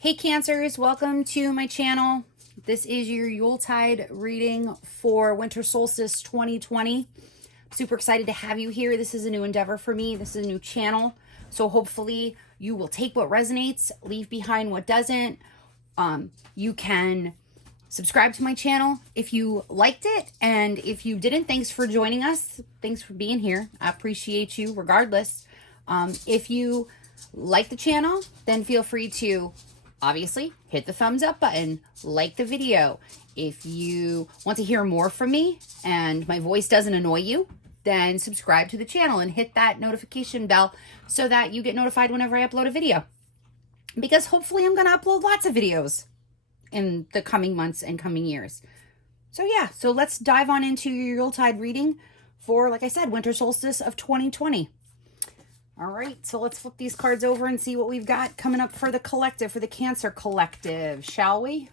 Hey Cancers, welcome to my channel. This is your Yuletide reading for Winter Solstice 2020. Super excited to have you here. This is a new endeavor for me. This is a new channel. So hopefully you will take what resonates, leave behind what doesn't. You can subscribe to my channel if you liked it. And if you didn't, thanks for joining us. Thanks for being here. I appreciate you regardless. If you like the channel, then feel free to obviously hit the thumbs up button, like the video. If you want to hear more from me and my voice doesn't annoy you, then subscribe to the channel and hit that notification bell so that you get notified whenever I upload a video. Because hopefully I'm going to upload lots of videos in the coming months and coming years. So yeah, so let's dive on into your Yuletide reading for, like I said, Winter Solstice of 2020. All right, so let's flip these cards over and see what we've got coming up for the collective, for the Cancer collective, shall we?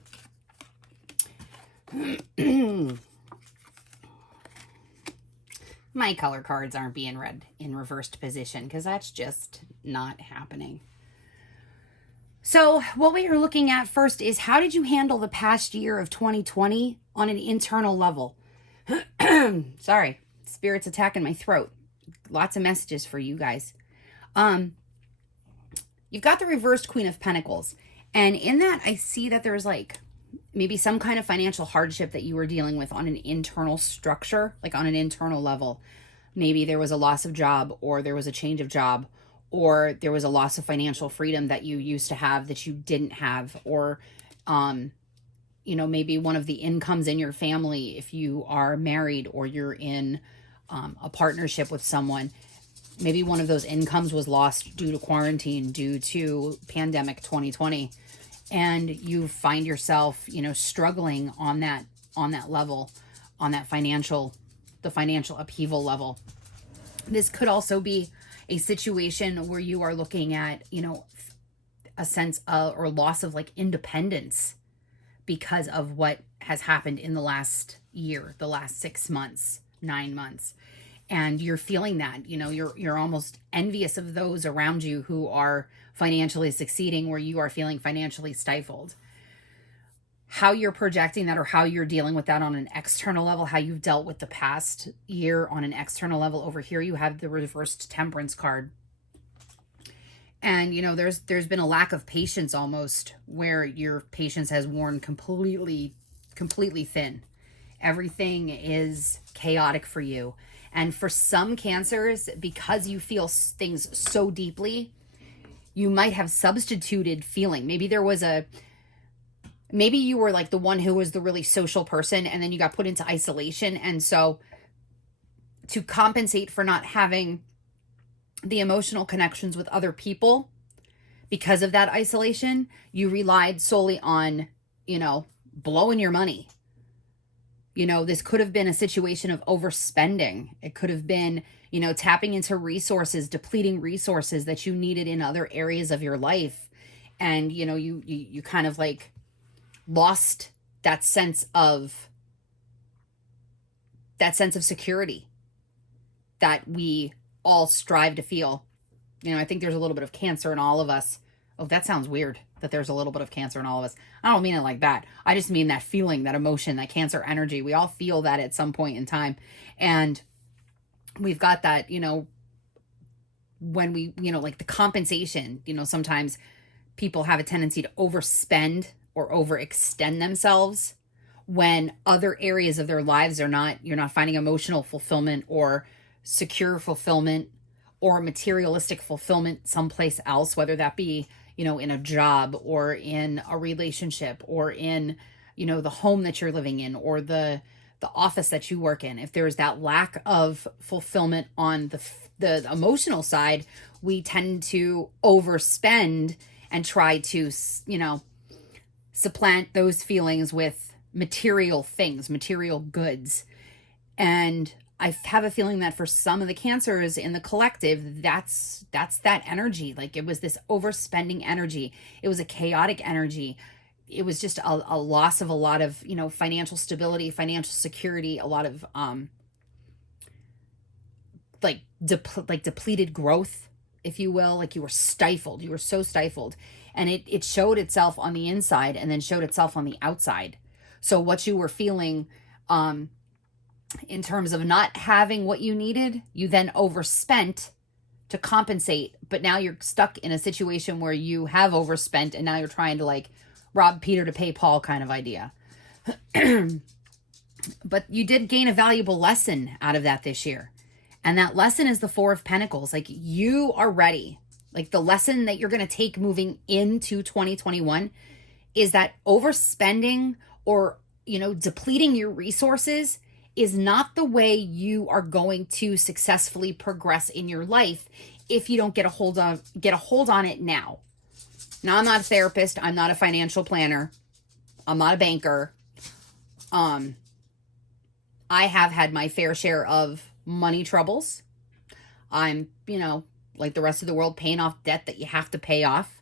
My color cards aren't being read in reversed position because that's just not happening. So what we are looking at first is, how did you handle the past year of 2020 on an internal level? Sorry, spirit's attacking my throat. Lots of messages for you guys. You've got the reversed Queen of Pentacles. And in that, I see that there's like maybe some kind of financial hardship that you were dealing with on an internal structure, like on an internal level. Maybe there was a loss of job, or there was a change of job, or there was a loss of financial freedom that you used to have that you didn't have, or, you know, maybe one of the incomes in your family, if you are married or you're in a partnership with someone, maybe one of those incomes was lost due to quarantine, due to pandemic 2020. And you find yourself, you know, struggling on that level, on that the financial upheaval level. This could also be a situation where you are looking at, you know, a sense of, or loss of like independence because of what has happened in the last year, the last 6 months, 9 months. And you're feeling that, you know, you're almost envious of those around you who are financially succeeding, where you are feeling financially stifled. How you're projecting that, or how you're dealing with that on an external level, how you've dealt with the past year on an external level. Over here, you have the reversed Temperance card. And, you know, there's been a lack of patience almost, where your patience has worn completely thin. Everything is chaotic for you. And for some Cancers, because you feel things so deeply, you might have substituted feeling. Maybe you were like the one who was the really social person, and then you got put into isolation. And so to compensate for not having the emotional connections with other people because of that isolation, you relied solely on, you know, blowing your money. You know, this could have been a situation of overspending. It could have been, you know, tapping into resources, depleting resources that you needed in other areas of your life. And, you know, you kind of like lost that sense of security that we all strive to feel. You know, I think there's a little bit of Cancer in all of us. Oh, that sounds weird, that there's a little bit of Cancer in all of us. I don't mean it like that. I just mean that feeling, that emotion, that Cancer energy. We all feel that at some point in time. And we've got that, you know, when we, you know, like the compensation, you know, sometimes people have a tendency to overspend or overextend themselves when other areas of their lives are not, you're not finding emotional fulfillment or secure fulfillment or materialistic fulfillment someplace else, whether that be, you know, in a job or in a relationship or in, you know, the home that you're living in or the office that you work in. If there's that lack of fulfillment on the emotional side, we tend to overspend and try to, you know, supplant those feelings with material things, material goods. And I have a feeling that for some of the Cancers in the collective, that's that energy. Like, it was this overspending energy. It was a chaotic energy. It was just a loss of a lot of, you know, financial stability, financial security, a lot of depleted growth if you will. Like you were stifled. You were so stifled. And it showed itself on the inside and then showed itself on the outside. So what you were feeling in terms of not having what you needed, you then overspent to compensate. But now you're stuck in a situation where you have overspent and now you're trying to like rob Peter to pay Paul kind of idea. But you did gain a valuable lesson out of that this year. And that lesson is the Four of Pentacles. Like you are ready. Like the lesson that you're going to take moving into 2021 is that overspending or, depleting your resources is not the way you are going to successfully progress in your life if you don't get a hold on it now. Now, I'm not a therapist. I'm not a financial planner. I'm not a banker. I have had my fair share of money troubles. I'm, like the rest of the world, paying off debt that you have to pay off.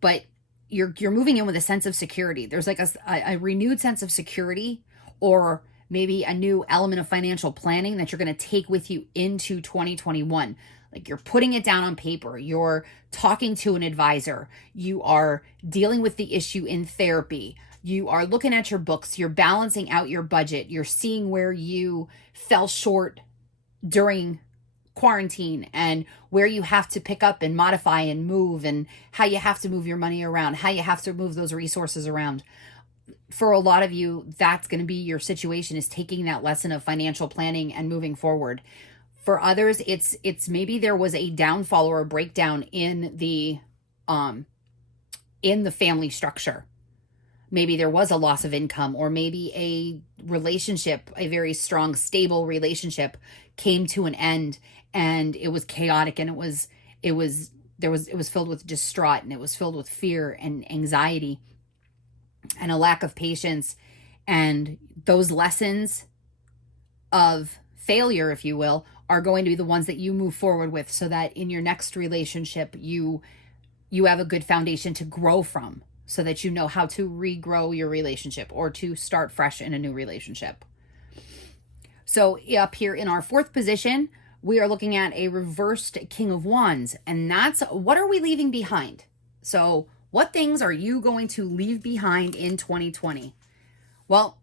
But you're moving in with a sense of security. There's like a renewed sense of security, or maybe a new element of financial planning that you're going to take with you into 2021. Like you're putting it down on paper. You're talking to an advisor. You are dealing with the issue in therapy. You are looking at your books. You're balancing out your budget. You're seeing where you fell short during quarantine and where you have to pick up and modify and move, and how you have to move your money around, how you have to move those resources around. For a lot of you, that's going to be your situation, is taking that lesson of financial planning and moving forward. For others, it's maybe there was a downfall or a breakdown in the family structure. Maybe there was a loss of income, or maybe a relationship, a very strong, stable relationship, came to an end, and it was chaotic, and it was filled with distraught, and it was filled with fear and anxiety and a lack of patience. And those lessons of failure, if you will, are going to be the ones that you move forward with, so that in your next relationship, you have a good foundation to grow from, so that you know how to regrow your relationship or to start fresh in a new relationship. So up here in our fourth position, we are looking at a reversed King of Wands, and that's what are we leaving behind? So what things are you going to leave behind in 2020? Well,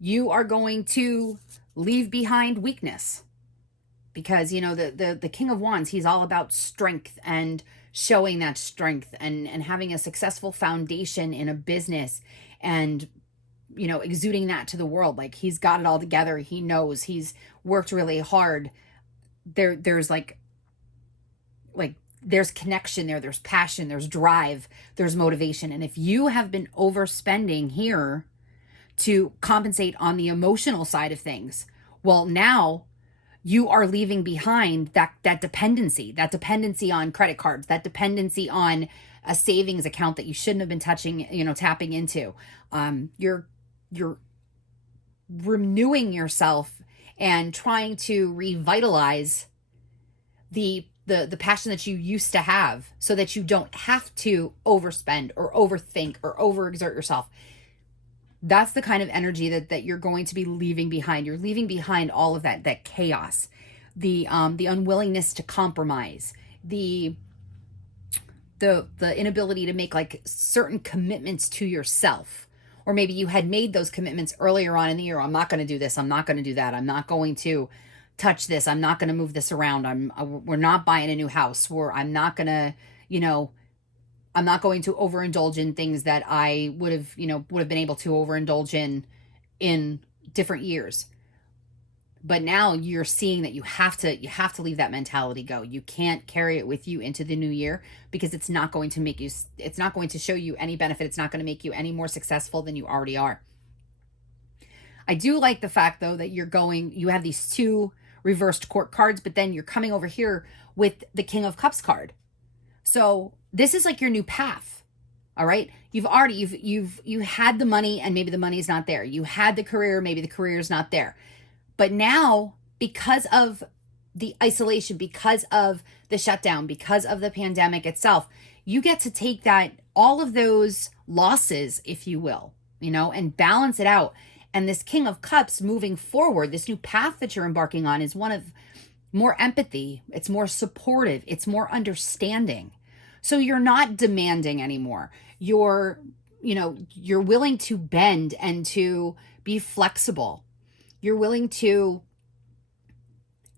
you are going to leave behind weakness, because, the King of Wands, he's all about strength and showing that strength and having a successful foundation in a business and, exuding that to the world. Like he's got it all together. He knows he's worked really hard. There's like there's connection there. There's passion, there's drive, there's motivation. And if you have been overspending here to compensate on the emotional side of things, well, now you are leaving behind that dependency on credit cards, that dependency on a savings account that you shouldn't have been tapping into. You're renewing yourself and trying to revitalize the passion that you used to have, so that you don't have to overspend or overthink or overexert yourself. That's the kind of energy that you're going to be leaving behind. You're leaving behind all of that chaos, the unwillingness to compromise, the inability to make like certain commitments to yourself. Or maybe you had made those commitments earlier on in the year. I'm not going to do this. I'm not going to do that. I'm not going to touch this. I'm not going to move this around. We're not buying a new house. I'm not going to, I'm not going to overindulge in things that I would have been able to overindulge in different years. But now you're seeing that you have to leave that mentality go. You can't carry it with you into the new year, because it's not going to show you any benefit. It's not going to make you any more successful than you already are. I do like the fact though that you have these two reversed court cards, but then you're coming over here with the King of Cups card. So this is like your new path. All right. You had the money, and maybe the money's not there. You had the career, maybe the career's not there. But now, because of the isolation, because of the shutdown, because of the pandemic itself, you get to take all of those losses, if you will, and balance it out. And this King of Cups moving forward, this new path that you're embarking on, is one of more empathy, it's more supportive, it's more understanding. So you're not demanding anymore. You're willing to bend and to be flexible. You're willing to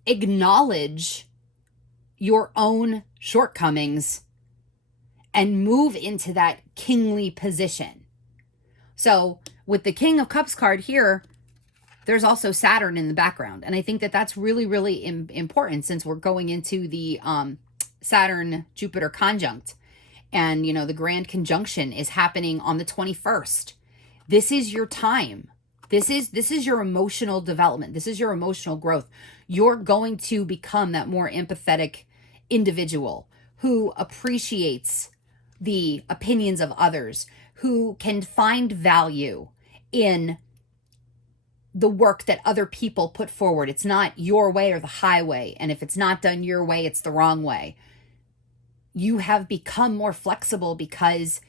acknowledge your own shortcomings and move into that kingly position. So with the King of Cups card here, there's also Saturn in the background. And I think that that's really, really important, since we're going into the Saturn-Jupiter conjunct. And, the grand conjunction is happening on the 21st. This is your time. This is your emotional development. This is your emotional growth. You're going to become that more empathetic individual who appreciates the opinions of others, who can find value in the work that other people put forward. It's not your way or the highway. And if it's not done your way, it's the wrong way. You have become more flexible because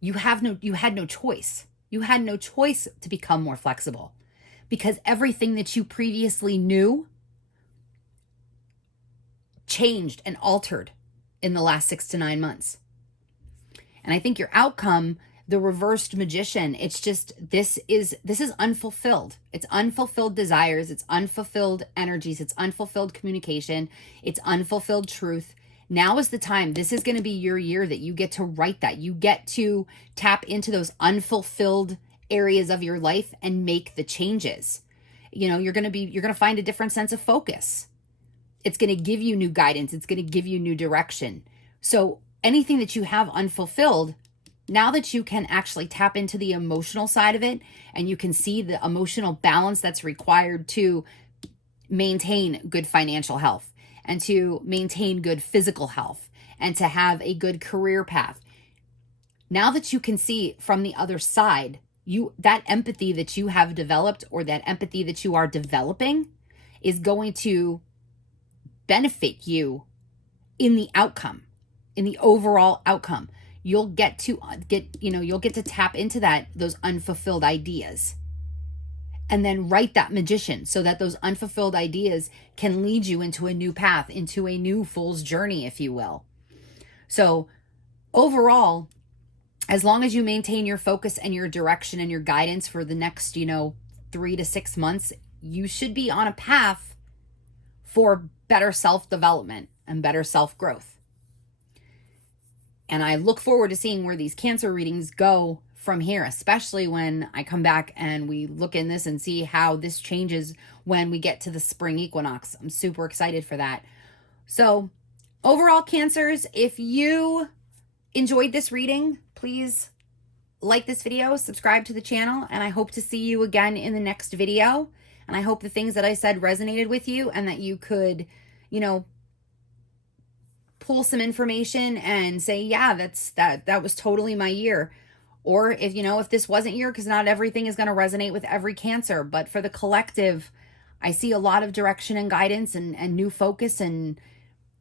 you had no choice. You had no choice to become more flexible, because everything that you previously knew changed and altered in the last 6 to 9 months. And I think your outcome, the reversed magician, it's just, this is unfulfilled. It's unfulfilled desires. It's unfulfilled energies. It's unfulfilled communication. It's unfulfilled truth. Now is the time. This is going to be your year that you get to write that. You get to tap into those unfulfilled areas of your life and make the changes. You're going to find a different sense of focus. It's going to give you new guidance. It's going to give you new direction. So anything that you have unfulfilled, now that you can actually tap into the emotional side of it, and you can see the emotional balance that's required to maintain good financial health, and to maintain good physical health, and to have a good career path. Now that you can see from the other side, that empathy that you have developed, or that empathy that you are developing, is going to benefit you in the outcome, in the overall outcome. You'll get to tap into those unfulfilled ideas, and then write that magician, so that those unfulfilled ideas can lead you into a new path, into a new fool's journey, if you will. So overall, as long as you maintain your focus and your direction and your guidance for the next, 3 to 6 months, you should be on a path for better self-development and better self-growth. And I look forward to seeing where these Cancer readings go from here, especially when I come back and we look in this and see how this changes when we get to the spring equinox. I'm super excited for that. So overall, Cancers, if you enjoyed this reading, please like this video, subscribe to the channel, and I hope to see you again in the next video. And I hope the things that I said resonated with you, and that you could, pull some information and say, yeah, that was totally my year. Or if this wasn't your, because not everything is going to resonate with every Cancer, but for the collective, I see a lot of direction and guidance and new focus, and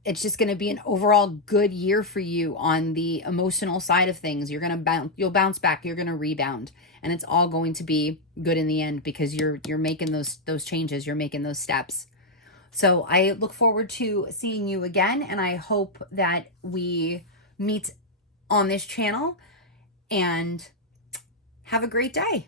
it's just going to be an overall good year for you on the emotional side of things. You'll bounce back, you're going to rebound, and it's all going to be good in the end, because you're making those changes, you're making those steps. So I look forward to seeing you again, and I hope that we meet on this channel, and have a great day.